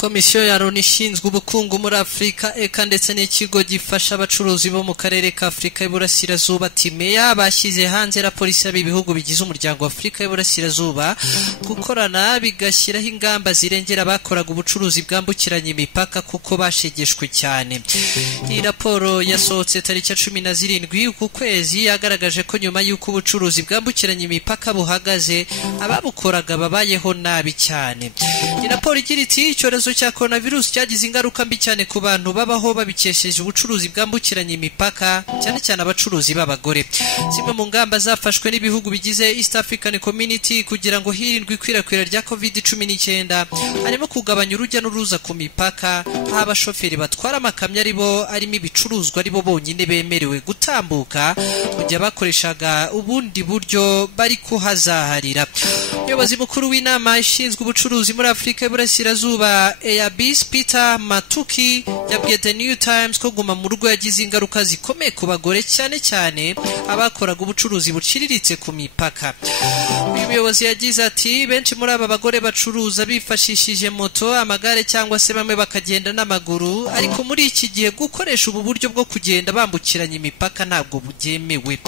Komisiyo ya Loni ishinzwe ubukungu muri Afrika eka ndetse n'ikigo gifasha abacuruzi bo mu karere ka Afrika y'Iburasirazuba TIMEA bashyize hanze raporo isaba ibihugu bigize umuryango wa Afrika y'Iburasirazuba gukorana bigashyiraho ingamba zirengera abakoraga ubucuruzi bwambukiranya imipaka kuko bashegeshwe cyane. Iyi raporo yasohotse tariki ya 17 uku kwezi yagaragaje ko nyuma y'uko ubucuruzi bwambukiranya imipaka buhagaze ababukoraga babayeho nabi cyane. Iyi raporo igira iti icyorezo cya coronavirus cyagize ingaruka mbi cyane ku bantu babaho babikesheje ubucuruzi bwambukiranya imipaka cyane cyane abacuruzi b'abagore. Zimwe mu ngamba zafashwe n'ibihugu bigize East African Community kugira ngo hirindwe ikwirakwira rya COVID-19 harimo kugabanya urujya n'uruza ku mipaka, aho abashoferi batwara amakamyo arimo ibicuruzwa aribo bonyine bemerewe gutambuka mu gihe bakoreshaga ubundi buryo bari kuhazaharira. Umuyobozi mukuru w'inama ishinzwe ubucuruzi muri Afrika y'Iburasirazuba Eyabis Peter Matuki yabwiye The New Times ko guma mu rugo yagize ingaruka zikomeye ku bagore cyane cyane abakoraga ubucuruzi buciriritse ku mipaka. Uyu muyobozi yagize ati benshi muri aba bagore bacuruza bifashishije moto, amagare cyangwa se bamwe bakagenda n'amaguru, ariko muri iki gihe gukoresha ubu buryo bwo kugenda bambukiranya imipaka ntabwo byemewe.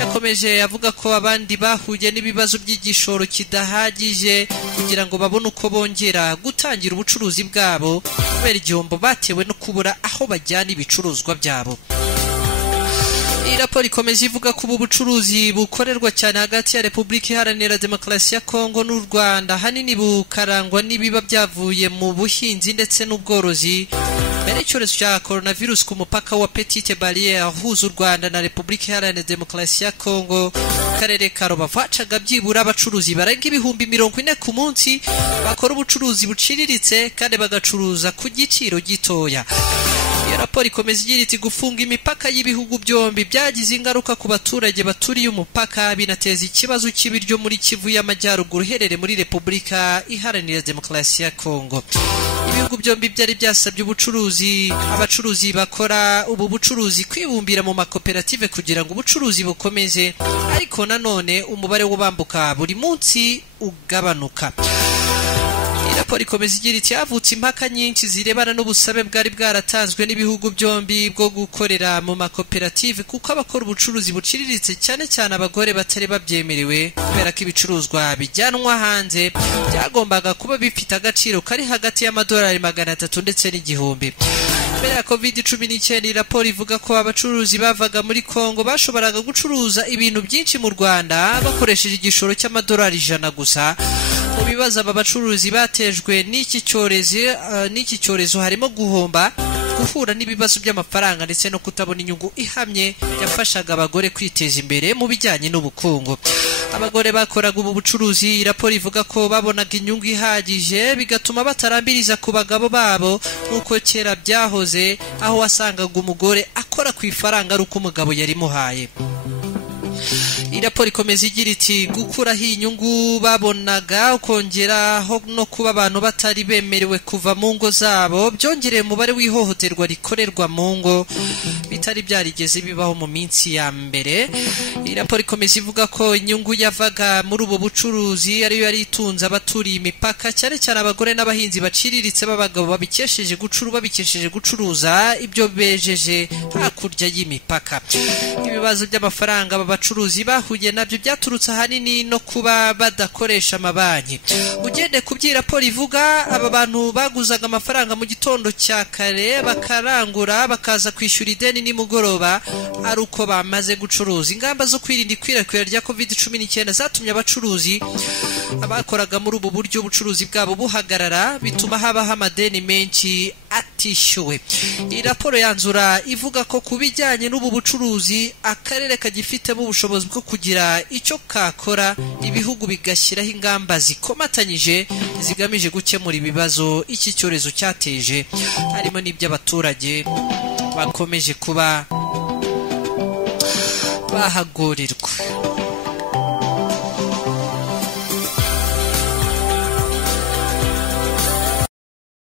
Yakomeje avuga ko abandi bahuye n'ibibazo by'igishoro kidahagije kugira ngo babone uko bongera gutangira ubucuruzi bwabo kubera igihombo batewe no kubura aho bajyana ibicuruzwa byabo. Iyi raporo ikomeza ivuga ko ubu bucuruzi bukorerwa cyane hagati ya Repubulika Iharanira Demokarasi ya Kongo n'u Rwanda hanini bukarangwa n'ibiba byavuye mu buhinzi ndetse n'ubworozi. Mbere y'icyorezo cya coronavirus ku mupaka wa Petite Barriere uhuza u Rwanda na Repubulika Iharanira Demokarasi ya Kongo, karere ka Rubavu hacaga byibura abacuruzi barenga 40,000 ku munsi bakora ubucuruzi buciriritse kandi bagacuruza ku giciro gitoya. Iyo raporo ikomeza igira iti gufunga imipaka y'ibihugu byombi byagize ingaruka ku baturage baturiye umupaka, binateza ikibazo cy'ibiryo muri Kivu y'Amajyaruguru herere muri Repubulika Iharanira Demokarasi ya Kongo. Ibihugu byombi byari byasabye abacuruzi bakora ubu bucuruzi kwibumbira mu makoperative kugira ngo ubucuruzi bukomeze, ariko nanone umubare w'abambuka buri munsi ugabanuka. Raporo ikomeza igira iti havutse impaka nyinshi zirebana n'ubusabe bwari bwaratanzwe n'ibihugu byombi bwo gukorera mu makoperative kuko abakora ubucuruzi buciriritse cyane cyane abagore batari babyemerewe kubera ko ibicuruzwa bijyanwa hanze byagombaga kuba bifite agaciro kari hagati y'amadolari 300 ndetse n'igihumbi. Mbere ya COVID-19 raporo ivuga ko abacuruzi bavaga muri Kongo bashoboraga gucuruza ibintu byinshi mu Rwanda bakoresheje igishoro cy'amadolari 100 gusa. Mu bibazo aba bacuruzi batejwe n'iki cyorezo harimo guhura n'ibibazo by'amafaranga ndetse no kutabona inyungu ihamye yafashaga abagore kwiteza imbere mu bijyanye n'ubukungu. Abagore bakoraga ubu bucuruzi raporo ivuga ko babonaga inyungu ihagije bigatuma batarambiriza ku bagabo babo nk'uko kera byahoze, aho wasangaga umugore akora ku ifaranga ari uko umugabo yari muhaye. Iyi raporo ikomeza igira iti gukuraho inyungu babonaga ukongeraho no kuba abantu batari bemerewe kuva mu ngo zabo byongereye umubare w'ihohoterwa rikorerwa mu ngo bitari byarigeze bibaho mu minsi ya mbere. Iyi raporo ikomeza ivuga ko inyungu yavaga muri ubu bucuruzi ariyo yari itunze abaturiye imipaka cyane cyane abagore n'abahinzi baciriritse b'abagabo babikesheje gucuruza ibyo bejeje hakurya y'imipaka. Ibibazo by'amafaranga aba bacuruzi bahuye nabyo byaturutse ahanini no kuba badakoresha amabanki. Ugende ku by'iraporo ivuga aba bantu baguzaga amafaranga mu gitondo cya kare bakarangura bakaza kwishyura ideni nimugoroba ari uko bamaze gucuruza. Ingamba zo kwirinda ikwirakwira rya COVID-19 zatumye abacuruzi abakoraga muri ubu buryo ubucuruzi bwabo buhagarara bituma habaho amadeni menshi atishyuwe. Iyi raporo yanzura ivuga ko kubijyanye n'ubu bucuruzi akarere kagifitemo ubushobozi bwo kugira icyo kakora, ibihugu bigashyiraho ingamba zikomatanyije zigamije gukemura ibibazo iki cyorezo cyateje, harimo n'iby'abaturage bakomeje kuba bahagorirwa.